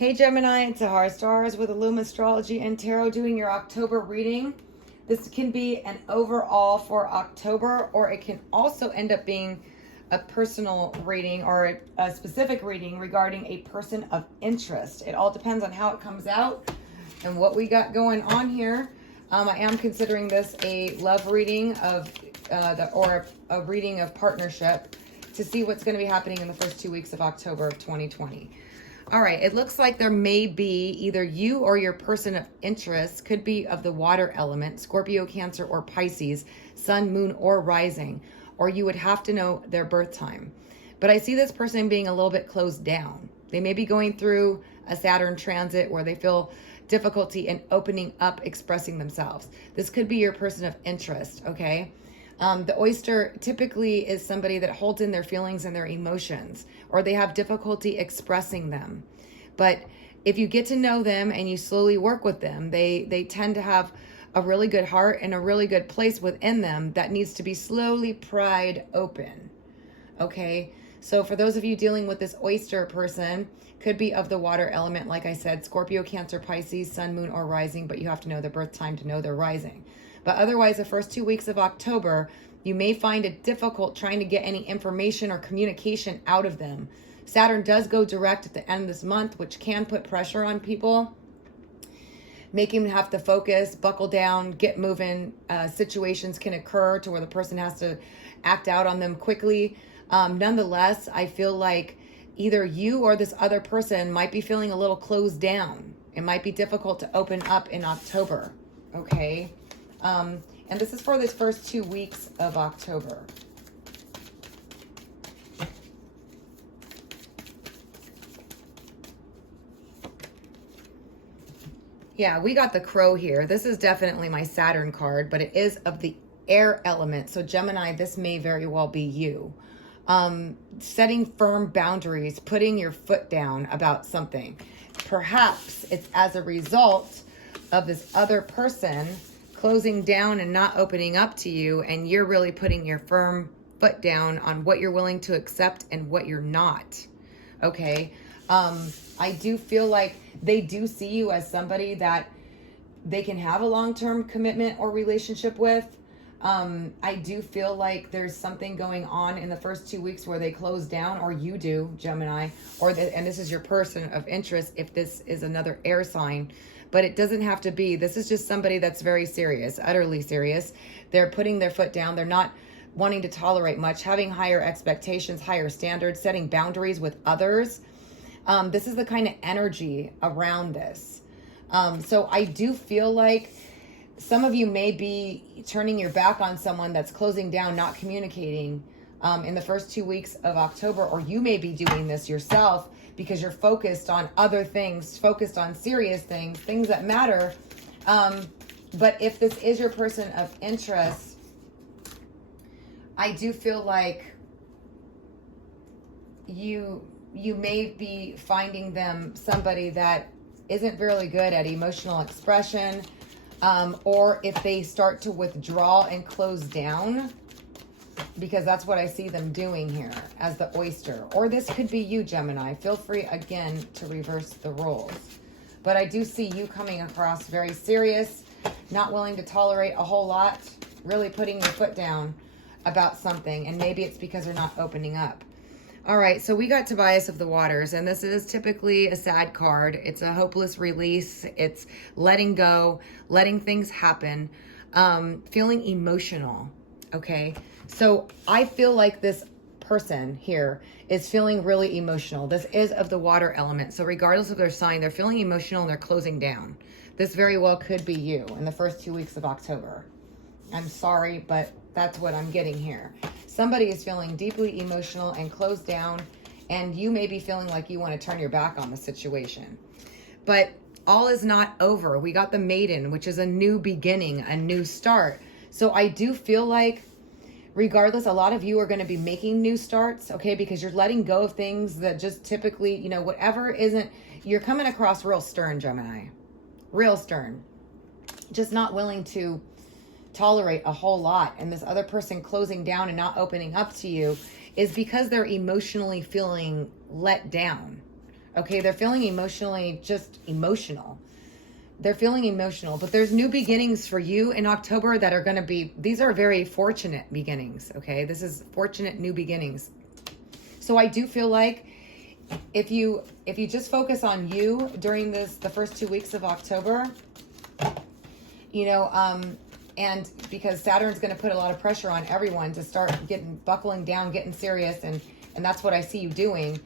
Hey Gemini, it's Zahara Stars with Illum Astrology and Tarot doing your October reading. This can be an overall for October, or it can also end up being a personal reading or a specific reading regarding a person of interest. It all depends on how it comes out and what we got going on here. I am considering this a love reading or a reading of partnership to see what's going to be happening in the first 2 weeks of October of 2020. All right, it looks like there may be either you or your person of interest, could be of the water element, Scorpio, Cancer, or Pisces, sun, moon, or rising, or you would have to know their birth time. But I see this person being a little bit closed down. They may be going through a Saturn transit where they feel difficulty in opening up, expressing themselves. This could be your person of interest, okay? The oyster typically is somebody that holds in their feelings and their emotions, or they have difficulty expressing them. But if you get to know them and you slowly work with them, they tend to have a really good heart and a really good place within them that needs to be slowly pried open. Okay, so for those of you dealing with this oyster person, could be of the water element, like I said, Scorpio, Cancer, Pisces, sun, moon, or rising, but you have to know their birth time to know their rising. But otherwise, the first 2 weeks of October, you may find it difficult trying to get any information or communication out of them. Saturn does go direct at the end of this month, which can put pressure on people, making them have to focus, buckle down, get moving. Situations can occur to where the person has to act out on them quickly. Nonetheless, I feel like either you or this other person might be feeling a little closed down. It might be difficult to open up in October, okay? And this is for this first 2 weeks of October. Yeah, we got the crow here. This is definitely my Saturn card, but it is of the air element. So Gemini, this may very well be you. Setting firm boundaries, putting your foot down about something. Perhaps it's as a result of this other person closing down and not opening up to you, and you're really putting your firm foot down on what you're willing to accept and what you're not. Okay. I do feel like they do see you as somebody that they can have a long-term commitment or relationship with. I do feel like there's something going on in the first 2 weeks where they close down, or you do, Gemini, and this is your person of interest if this is another air sign. But it doesn't have to be. This is just somebody that's very serious, utterly serious. They're putting their foot down. They're not wanting to tolerate much, having higher expectations, higher standards, setting boundaries with others. This is the kind of energy around this. So I do feel like some of you may be turning your back on someone that's closing down, not communicating in the first 2 weeks of October, or you may be doing this yourself because you're focused on other things, focused on serious things, things that matter. But if this is your person of interest, I do feel like you may be finding them somebody that isn't really good at emotional expression, or if they start to withdraw and close down, because that's what I see them doing here as the oyster. Or this could be you, Gemini. Feel free, again, to reverse the roles. But I do see you coming across very serious, not willing to tolerate a whole lot, really putting your foot down about something. And maybe it's because they're not opening up. All right, so we got Tobias of the Waters, and this is typically a sad card. It's a hopeless release. It's letting go, letting things happen, feeling emotional, okay? So I feel like this person here is feeling really emotional. This is of the water element, so regardless of their sign, they're feeling emotional and they're closing down. This very well could be you in the first 2 weeks of October. I'm sorry, but that's what I'm getting here. Somebody is feeling deeply emotional and closed down, and you may be feeling like you want to turn your back on the situation. But all is not over. We got the Maiden, which is a new beginning, a new start. So I do feel like, regardless, a lot of you are going to be making new starts, okay, because you're letting go of things that just typically, you know, whatever isn't, you're coming across real stern, Gemini. Real stern. Just not willing to tolerate a whole lot, and this other person closing down and not opening up to you is because they're emotionally feeling let down. Okay, they're feeling emotionally, just emotional. They're feeling emotional, but there's new beginnings for you in October that are going to be, these are very fortunate beginnings, okay? This is fortunate new beginnings. So I do feel like if you just focus on you during the first 2 weeks of October, you know, and because Saturn's going to put a lot of pressure on everyone to start buckling down, getting serious, and that's what I see you doing.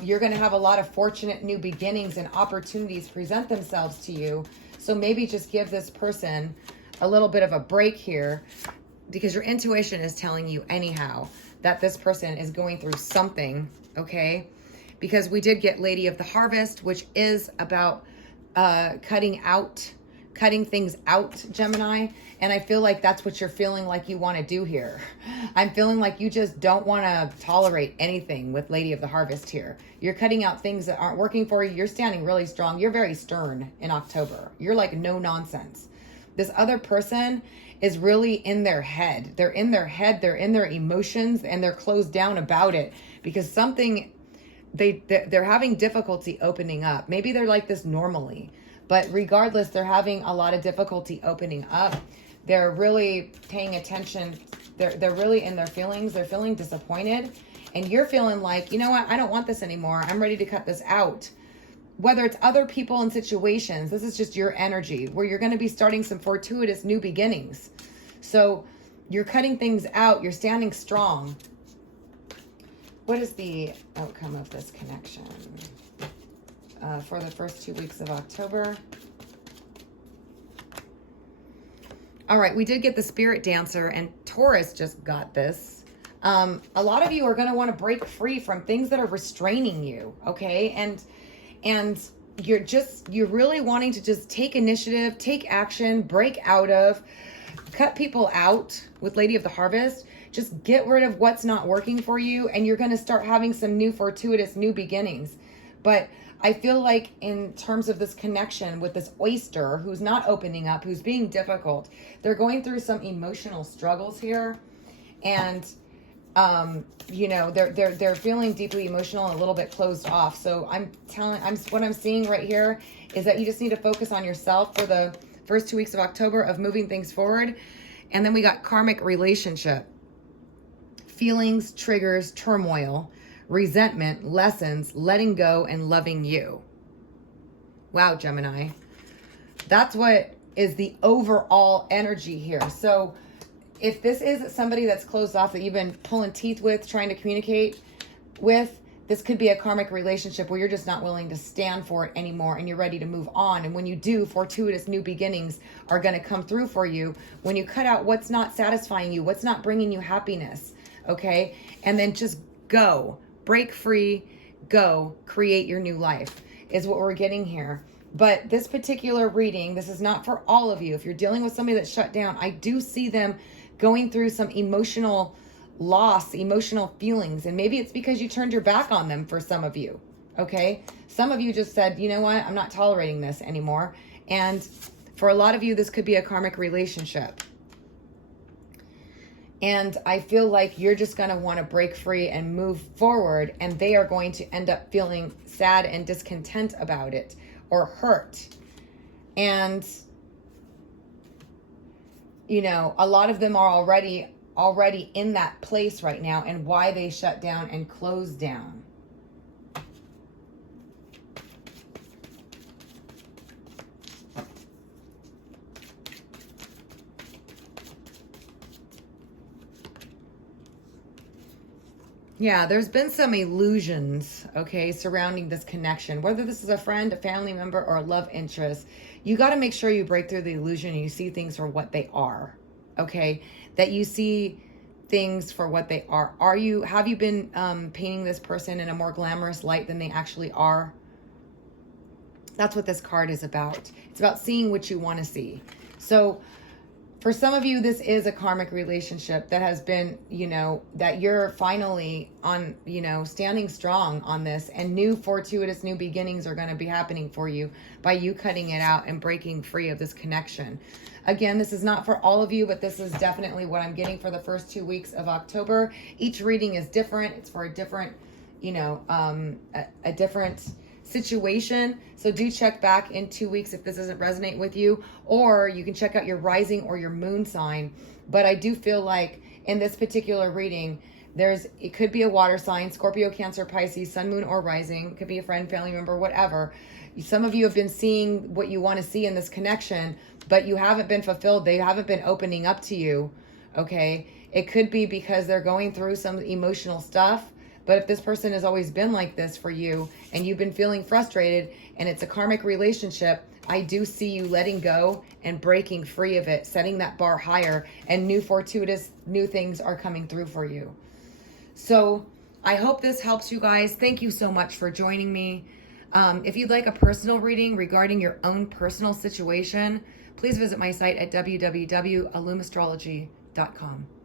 You're going to have a lot of fortunate new beginnings and opportunities present themselves to you. So maybe just give this person a little bit of a break here, because your intuition is telling you anyhow that this person is going through something, okay? Because we did get Lady of the Harvest, which is about cutting things out, Gemini. And I feel like that's what you're feeling like you want to do here. I'm feeling like you just don't want to tolerate anything with Lady of the Harvest here. You're cutting out things that aren't working for you. You're standing really strong. You're very stern in October. You're like no nonsense. This other person is really in their head. They're in their head. They're in their emotions, and they're closed down about it because something, they're having difficulty opening up. Maybe they're like this normally, but regardless, they're having a lot of difficulty opening up. They're really paying attention. They're really in their feelings. They're feeling disappointed. And you're feeling like, you know what? I don't want this anymore. I'm ready to cut this out. Whether it's other people and situations, this is just your energy where you're going to be starting some fortuitous new beginnings. So you're cutting things out. You're standing strong. What is the outcome of this connection for the first 2 weeks of October? All right, we did get the Spirit Dancer, and Taurus just got this. A lot of you are going to want to break free from things that are restraining you, okay? And you're really wanting to just take initiative, take action, break out of, cut people out with Lady of the Harvest. Just get rid of what's not working for you, and you're going to start having some new fortuitous new beginnings. But I feel like in terms of this connection with this oyster who's not opening up, who's being difficult, they're going through some emotional struggles here. And, you know, they're feeling deeply emotional and a little bit closed off. So what I'm seeing right here is that you just need to focus on yourself for the first 2 weeks of October of moving things forward. And then we got karmic relationship, feelings, triggers, turmoil, resentment, lessons, letting go, and loving you. Wow, Gemini. That's what is the overall energy here. So if this is somebody that's closed off that you've been pulling teeth with, trying to communicate with, this could be a karmic relationship where you're just not willing to stand for it anymore and you're ready to move on. And when you do, fortuitous new beginnings are going to come through for you when you cut out what's not satisfying you, what's not bringing you happiness, okay? And then just go. Break free, go, create your new life is what we're getting here. But this particular reading, this is not for all of you. If you're dealing with somebody that's shut down, I do see them going through some emotional loss, emotional feelings. And maybe it's because you turned your back on them for some of you, okay? Some of you just said, you know what, I'm not tolerating this anymore. And for a lot of you, this could be a karmic relationship. And I feel like you're just going to want to break free and move forward, and they are going to end up feeling sad and discontent about it or hurt. And, you know, a lot of them are already in that place right now, and why they shut down and closed down. Yeah, there's been some illusions, okay, surrounding this connection. Whether this is a friend, a family member, or a love interest, you got to make sure you break through the illusion and you see things for what they are, okay? That you see things for what they are. Have you been painting this person in a more glamorous light than they actually are? That's what this card is about. It's about seeing what you want to see. So for some of you, this is a karmic relationship that has been, you know, that you're finally on, you know, standing strong on this, and new fortuitous new beginnings are going to be happening for you by you cutting it out and breaking free of this connection. Again, this is not for all of you, but this is definitely what I'm getting for the first 2 weeks of October. Each reading is different. It's for a different, you know, a different situation. So do check back in 2 weeks if this doesn't resonate with you, or you can check out your rising or your moon sign. But I do feel like in this particular reading, it could be a water sign, Scorpio, Cancer, Pisces, sun, moon, or rising. It could be a friend, family member, whatever. Some of you have been seeing what you want to see in this connection, but you haven't been fulfilled. They haven't been opening up to you, okay? It could be because they're going through some emotional stuff. But if this person has always been like this for you and you've been feeling frustrated and it's a karmic relationship, I do see you letting go and breaking free of it, setting that bar higher, and new fortuitous new things are coming through for you. So I hope this helps you guys. Thank you so much for joining me. If you'd like a personal reading regarding your own personal situation, please visit my site at www.alumastrology.com.